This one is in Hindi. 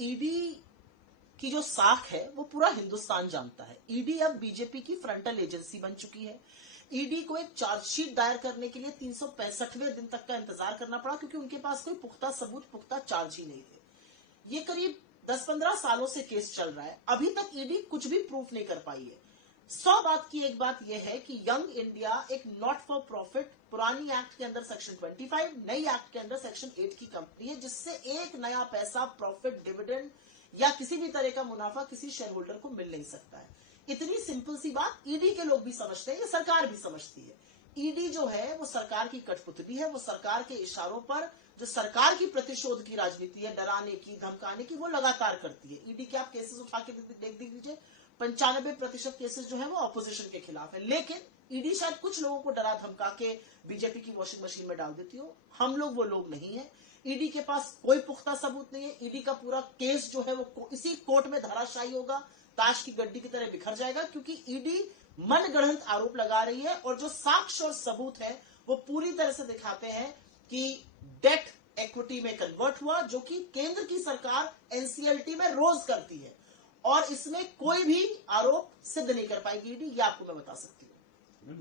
ईडी की जो साख है वो पूरा हिंदुस्तान जानता है। ईडी अब बीजेपी की फ्रंटल एजेंसी बन चुकी है। ईडी को एक चार्जशीट दायर करने के लिए 365वें दिन तक का इंतजार करना पड़ा, क्योंकि उनके पास कोई पुख्ता सबूत, पुख्ता चार्ज ही नहीं थे। ये करीब 10-15 सालों से केस चल रहा है, अभी तक ईडी कुछ भी प्रूफ नहीं कर पाई है। 100 बात की एक बात यह है कि यंग इंडिया एक नॉट फॉर प्रॉफिट, पुरानी एक्ट के अंदर सेक्शन 25, नई एक्ट के अंदर सेक्शन 8 की कंपनी है, जिससे एक नया पैसा प्रॉफिट, डिविडेंड या किसी भी तरह का मुनाफा किसी शेयर होल्डर को मिल नहीं सकता है। इतनी सिंपल सी बात ईडी के लोग भी समझते हैं, ये सरकार भी समझती है। ईडी जो है वो सरकार की कठपुतली है, वो सरकार के इशारों पर जो सरकार की प्रतिशोध की राजनीति है, डराने की, धमकाने की, वो लगातार करती है। ईडी के आप केसेस उठा के देख दीजिए, 95% केसेस जो है वो ऑपोजिशन के खिलाफ है। लेकिन ईडी शायद कुछ लोगों को डरा धमका के बीजेपी की वॉशिंग मशीन में डाल देती हो, हम लोग वो लोग नहीं है। ईडी के पास कोई पुख्ता सबूत नहीं है। ईडी का पूरा केस जो है वो इसी कोर्ट में धराशायी होगा, ताश की गड्डी की तरह बिखर जाएगा, क्योंकि ईडी मनगढ़ंत आरोप लगा रही है और जो साक्ष्य और सबूत है वो पूरी तरह से दिखाते हैं कि डेट इक्विटी में कन्वर्ट हुआ, जो कि केंद्र की सरकार एनसीएलटी में रोज करती है, और इसमें कोई भी आरोप सिद्ध नहीं कर पाएगी ईडी, ये आपको मैं बता सकती हूँ।